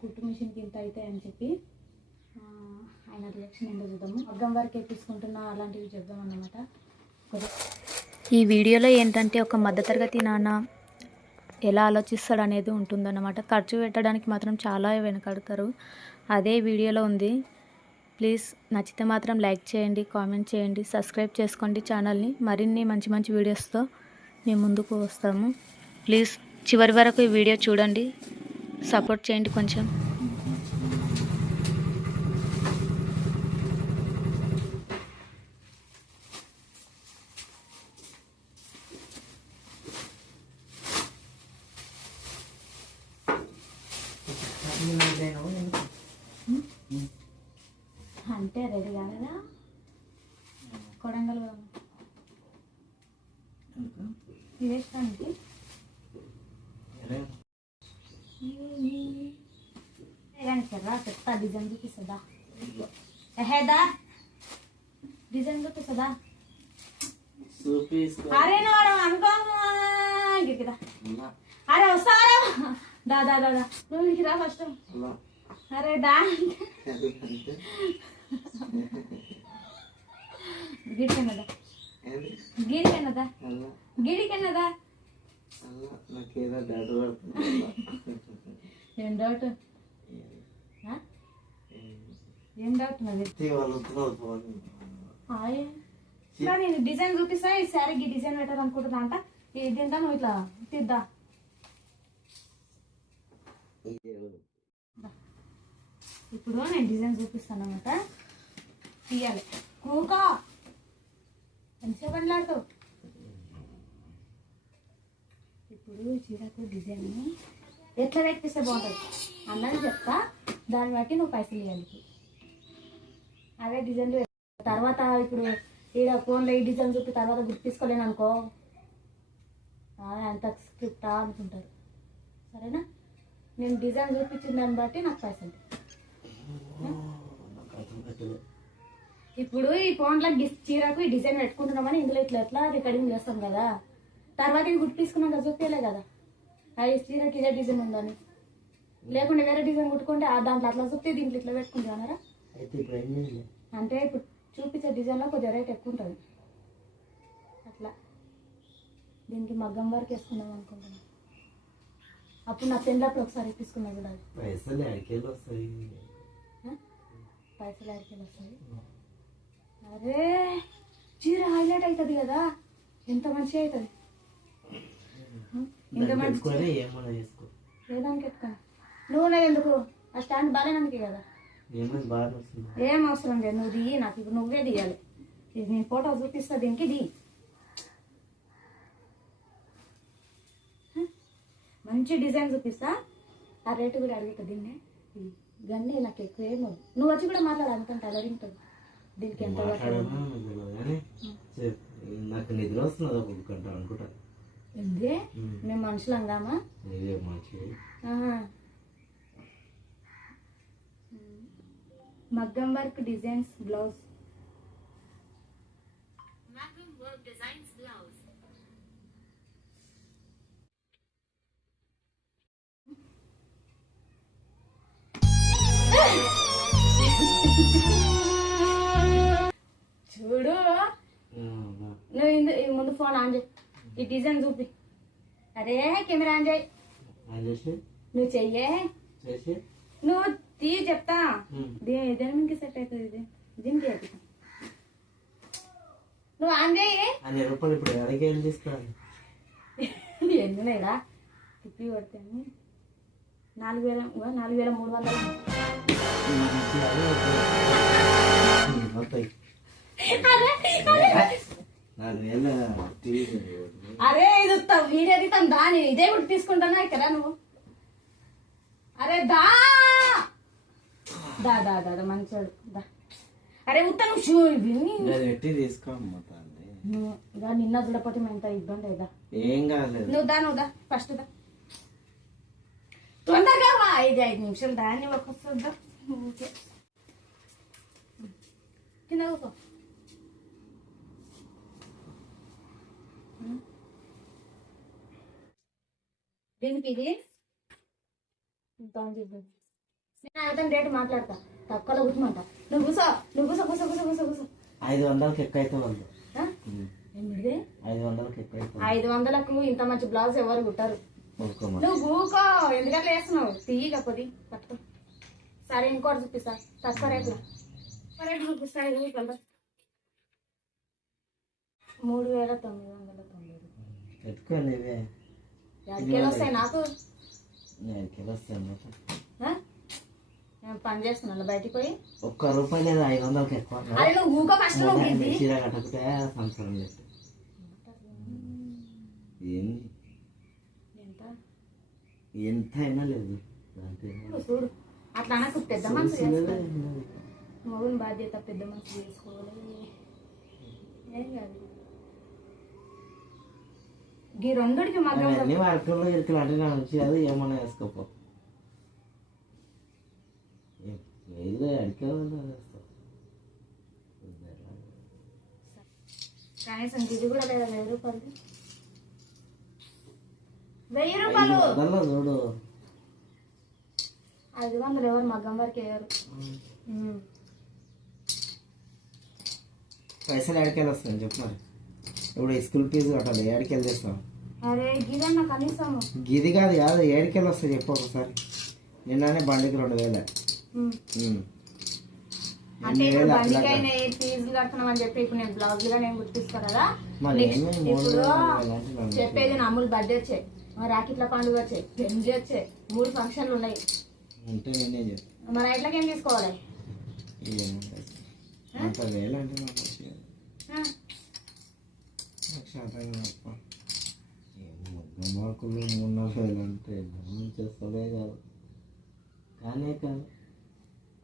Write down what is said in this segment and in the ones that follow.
కుట్టు మిషన్కి ఇంత అవుతాయి అని చెప్పి ఆయన రియాక్షన్ ఏంటో చూద్దాము. మగ్గం వరకు ఎక్కించుకుంటున్నా అలాంటివి చెప్దామన్నమాట. ఈ వీడియోలో ఏంటంటే ఒక మధ్యతరగతి నాన్న ఎలా ఆలోచిస్తాడు అనేది ఉంటుందన్నమాట. ఖర్చు పెట్టడానికి మాత్రం చాలా వెనకాడతారు, అదే వీడియోలో ఉంది. ప్లీజ్ నచ్చితే మాత్రం లైక్ చేయండి, కామెంట్ చేయండి, సబ్స్క్రైబ్ చేసుకోండి ఛానల్ని. మరిన్ని మంచి మంచి వీడియోస్తో మేము ముందుకు వస్తాము. ప్లీజ్ చివరి వరకు ఈ వీడియో చూడండి, సపోర్ట్ చేయండి కొంచెం. అంటే రెడీ కాలేదా? కొడంగల్ వేసుకోండి. చెప్తా డిజైన్ చూపిస్తుందా? హేదా డిజైన్ చూపిస్తుందా? అరే వాడు అనుకోను. అరే వస్తారా? దాదా దాదా నువ్వు రా ఫస్ట్. అరే దా గిడికెన్నదా గిడికెన్నదా గిడికెన్నదా ఏం డౌట్? ఏం డౌట్ నాది? నేను డిజైన్ చూపిస్తా. ఈ శారీకి డిజైన్ పెట్టాలనుకుంటున్నా అంట. దీంతో నువ్వు ఇట్లా తీద్దా. ఇప్పుడు నేను డిజైన్ చూపిస్తాను అనమాట. తీయాలి. కూకా ఎంతసేపు అంటావు? ఇప్పుడు చీరకు డిజైన్ ఎట్లా పెట్టిస్తే బాగుంటుంది అన్నది చెప్తా. దాన్ని బట్టి నువ్వు పైసలు ఇవ్వాలి. అదే డిజైన్లు తర్వాత ఇప్పుడు ఈడ ఫోన్లో ఈ డిజైన్ చూపి తర్వాత గుర్తు తీసుకోలేను అనుకో, అంత స్క్రిప్టా అనుకుంటారు. సరేనా? నేను డిజైన్ చూపించిన దాన్ని బట్టి నాకు పైసలు. ఇప్పుడు ఈ ఫోన్లో చీరకు ఈ డిజైన్ పెట్టుకుంటున్నామని ఇందులో ఇట్లా ఎట్లా రికార్డింగ్ చేస్తాం కదా, తర్వాత ఇది గుర్తు తీసుకున్నాక చూపించలే కదా అది చీరకి ఇదే డిజైన్ ఉందని. లేకుండా వేరే డిజైన్ కుట్టుకుంటే దాంట్లో అట్లా చూపితే దీంట్లో ఇట్లా పెట్టుకుంటారా? అంటే ఇప్పుడు చూపించే డిజైన్లో కొద్దిగా రేట్ ఎక్కువ ఉంటుంది. అట్లా దీనికి మగ్గం వరకు వేసుకుందాం అనుకుంటున్నాను. అప్పుడు నా పెళ్ళప్పుడు ఒకసారి ఇప్పించుకున్నా కూడా పైసలు అడికేలు వస్తాయి. అరే చీర హైలైట్ అవుతుంది కదా, ఎంత మంచిగా అవుతుంది. ఇంకా మంచి ఏదానికి ఎట్టుకోండి. నువ్వు ఎందుకు ఆ స్టాండ్ బాగాలేనందుకే కదా. ఏం అవసరం లేదు, నువ్వు దిగి నాకు. ఇప్పుడు నువ్వే దిగాలి. ఇది నేను ఫోటో చూపిస్తా, దీనికి దిగి మంచి డిజైన్ చూపిస్తా. ఆ రేటు కూడా అడుగుతా. దీన్ని గన్నీ నాకు ఎక్కువ ఏమో, నువ్వు వచ్చి కూడా మాట్లాడాలి. అంత టైలరింగ్ దీనికి ఎంత నాకు నిద్ర వస్తున్నది ఒక గంట అనుకుంటా. ఏంది మేము మనుషులు అందామా? మగ్గం వర్క్ డిజైన్స్ బ్లౌజ్. చూడు నువ్వు ముందు ఫోన్ ఆన్ చేయి, ఈ డిజైన్ చూపి. అరే కెమెరా ఆన్ చేయి. నువ్వు చెయ్యే, నువ్వు తీ చెప్తా. దేనికి సెట్ అవుతుంది ఇది? దీనికి అయితే నువ్వు ఆన్ చేయి. ఎందునేడా తిప్పి పడితే 4,300. అరే ఇది వీడియో తీస్తాను దాని ఇదే కూడా తీసుకుంటానా ఇక్కడ నువ్వు. అరే దా దా దా దా మంచోడు దా. అరే ఉత్త నువ్వు తీసుకోమ్మా. నిన్న చూడపోతే ఎంత ఇబ్బంది అవుదా? ఏం కాలేదు. నువ్వు దా ఫస్ట్ దా తొందరగా 5 నిమిషాలు దాన్ని ఒక చూద్దాం. కింద కూకో. దీనికి ఇది నేను అతని రేటు మాట్లాడతా, తక్కువలో కూర్చోమంట. నువ్వు కూసో, నువ్వు కూసో కూసో కూసో కూసో కూసో. 500కి ఎక్కువ అయితే వాళ్ళు ఆ? ఏమిటిది? 500కి ఎక్కువ అయితే 500కు ఇంత మంచి బ్లౌజ్ ఎవరు కుట్టారు. నువ్వు గూకో, ఎందుకట్లా వేస్తున్నావు? తీయగా కొద్ది పట్టుకో. సరే ఇంకోటి చూపిస్తా, తక్కువ రేట్లు చూపిస్తా. 3,990. పెట్టుకోండి ఇవే 2 కిలో వస్తాయి నాకు. 2 కిలో వస్తాయి ఆ? నేను పని చేస్తున్నాను బయటికి పోయి. ₹1 లేదా 500కి ఎక్కువ అదే నువ్వు ఊకో ఫస్ట్. నువ్వు ఇది చీర కట్టకుంటే సంవత్సరం చెప్పి ఏంది ఎంత ఎంత అయినా లేదు దాంట్లో నువ్వు చూడు, అట్లా అనకు. పెద్ద మనసు చేసుకోవాలి, మగుని బాధ్యత పెద్ద మనసు చేసుకోవాలి. ఏం కాదు. ఈ రెండుకి మగ్గం అన్ని వర్కుల్లో ఇరుకులు అంటే నా నుంచి అది ఏమన్నా వేసుకోపో లేదు అడికే కనీసం ఇది కూడా లేదా? 1000 రూపాయలు. 1000 రూపాయలు చూడు 500 ఎవరు మగ్గం వరకు వేయరు. పైసలు ఏడికెళ్ళి వస్తాను చెప్పు మరి. ఇప్పుడు స్కూల్ ఫీజు కట్టాలి, ఏడికెళ్ళి చేస్తాం. అరే గిదన్న కనీసం గిది కాదు ఏడికెళ్ళి వస్తాయి చెప్పు ఒకసారి. నిన్ననే బండికి 2000. అంటే ఇప్పుడు బండికైనా ఫీజులు కడుతున్నాం అని చెప్పి ఇప్పుడు నేను బ్లౌజ్ గా నేను గుర్తిస్తా కదా. ఇప్పుడు చెప్పేది నా అమ్ములు బర్త్డే వచ్చాయి, రాకెట్ల పండుగ వచ్చాయి, పెళ్లి వచ్చాయి, 3 ఫంక్షన్లు ఉన్నాయి. ఉంటే నేనే చెప్తాను మరి ఇట్లకి ఏం తీసుకోవాలి? 1000 అంటే మార్కులు 3,000 అంటే చేస్తలే కాదు కానీ కాదు.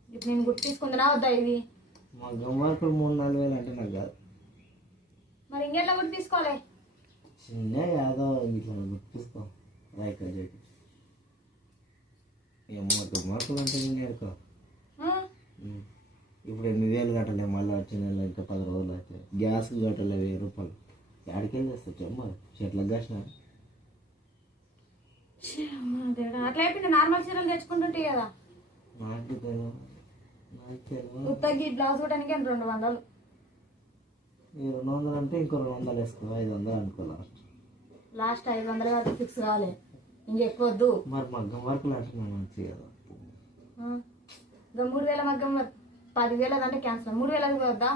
ఇప్పుడు నేను గుర్తిసుకుందా వద్దా? ఇది మగ్గం మార్కులు 3,000-4,000 అంటే నాకు కాదు. మరి ఇంకెట్లా గుర్తు తీసుకోవాలి? చిన్న కాదో ఇట్లా గుర్తిసుకో రైట్ చేసి మగ్గం మార్కులు అంటే నేను నేర్కో. ఇప్పుడు 8,000 కట్టలే, మళ్ళీ వచ్చే నెల ఇంకా 10 రోజులు అయితే గ్యాస్కి కట్టలే 1000 రూపాయలు. ఎక్కడికెళ్ళి చేస్తా చెమ్మ చెట్లకు కాసిన. అట్లా అయిపోయింది. నార్మల్ చీరలు తెచ్చుకుంటుంటే కదా. నాకు తెలియదు ఉత్తగి బ్లౌజ్ కుట్టడానికి 200. 200 అంటే ఇంకో 200 వేసుకో, 500 అనుకో లాస్ట్ 500 కాదు, ఫిక్స్ కావాలి, ఇంకెక్కువ వద్దు. మరి మగ్గం వర్కులు అంటున్నాను మంచి కదా. 3,000 మగ్గం 10,000 అంటే క్యాన్సల్. 3,000 వద్దా?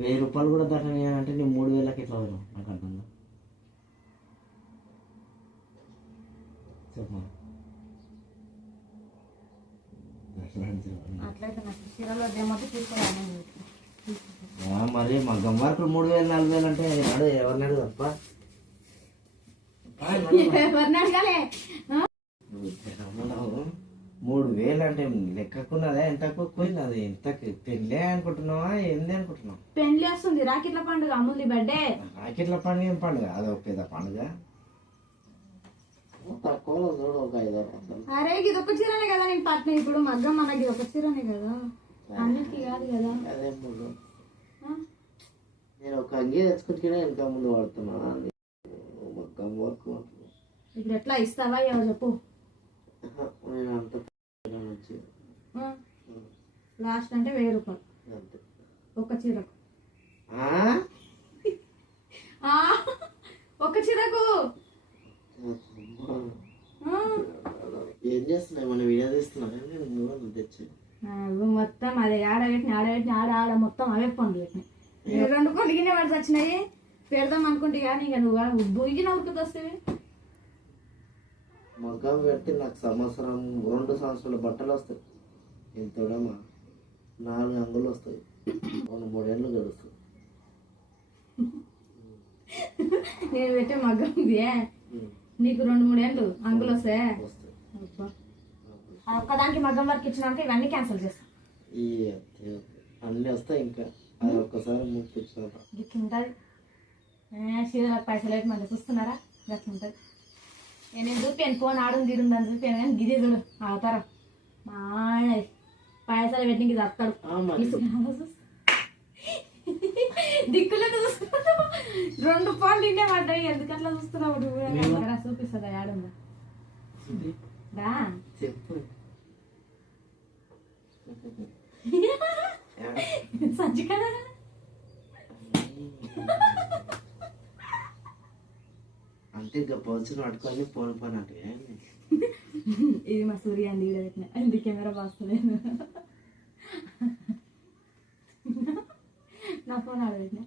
1000 రూపాయలు కూడా దాంట్లో అంటే నీ 3,000కి ఎట్లా పోయినావు నాకు అర్థం కాదు. చెప్పు అట్లయితే నాకు చీరలో దేమో తీసుకోవాలి. మరి మగ్గం వర్కులు 3,000-4,000 అంటే నాడు ఎవరినాడు తప్ప ఎవరిని అడగాలి? 3,000 అంటే లెక్కకున్నదే ఎంత పోయినది? ఇంతకు పెళ్ళే అనుకుంటున్నావా ఏంది అనుకుంటున్నావు? పెళ్లి వస్తుంది, రాకెట్ల పండుగ, అమ్ముంది బర్త్డే. రాకెట్ల పండుగ ఏం పండుగ? అదొక పెద్ద పండుగ. తక్కువ చూడు ఒక 500. అరే ఇది ఒక చీరనే కదా నేను పట్టిన. ఇప్పుడు మగ్గం మనకి ఒక చీరనే కదా, అన్నిటికీ కాదు కదా. అదే నేను ఒక అంగీ తెచ్చుకుంటే ఇంకా ముందు వాడుతున్నా మగ్గం వర్క్. ఇప్పుడు ఎట్లా ఇస్తావా ఏమో చెప్పు. నేను అంత లాస్ట్ అంటే 1000 రూపాయలు ఒక చీరకు. ఒక చీరకు ఏం చేస్తున్నాయి? మన వీడియో తీస్తున్నా తెచ్చి మొత్తం అదే ఆడబెట్టిన ఆడ మొత్తం అవే పండ్లు పెట్టినాయి. 2 పండ్లు గిన్నె పడితే వచ్చినాయి పెడదాం అనుకుంటే కానీ ఇక నువ్వు బొయ్యి నవ్వుతుంది వస్తుంది. మగ్గం పెడితే నాకు 2 సంవత్సరాల బట్టలు వస్తాయి. ఎంతడమ్మా 4 అంగులు వస్తాయి, 3 ఏళ్ళు గడుస్తాయి. నేను పెట్టే మగ్గం నీకు 2-3 ఏళ్ళు అంగులు వస్తాయి. ఒక్కదానికి మగ్గం వరకు ఇచ్చినాక ఇవన్నీ క్యాన్సిల్ చేస్తాం. అన్నీ వస్తాయి ఇంకా అది ఒక్కసారి ముట్టించిన ఉంటుంది. చీరలకు పైసలు అయితే మళ్ళీ చూస్తున్నారా? గట్ల ఉంటుంది. నేను చూపాను ఫోన్ ఆడుని తీరుందని చూపాను కానీ గిదే చూడు అవుతారా మా పైసలు పెట్టి ఇది అక్కడు దిక్కులే చూస్తున్నావు. 2 పాలు తింటే పడ్డాయి. ఎందుకట్లా చూస్తున్నావు? చూపిస్తుందా ఆడుందా? చెప్పు సంచిక అంటే ఇక పౌచుని పట్టుకొని పోను పని అంటే ఇది మా సూర్య అండి ఈడ పెట్టిన ఇది కెమెరా బాస్తలేదు నా ఫోన్ ఆడ పెట్టిన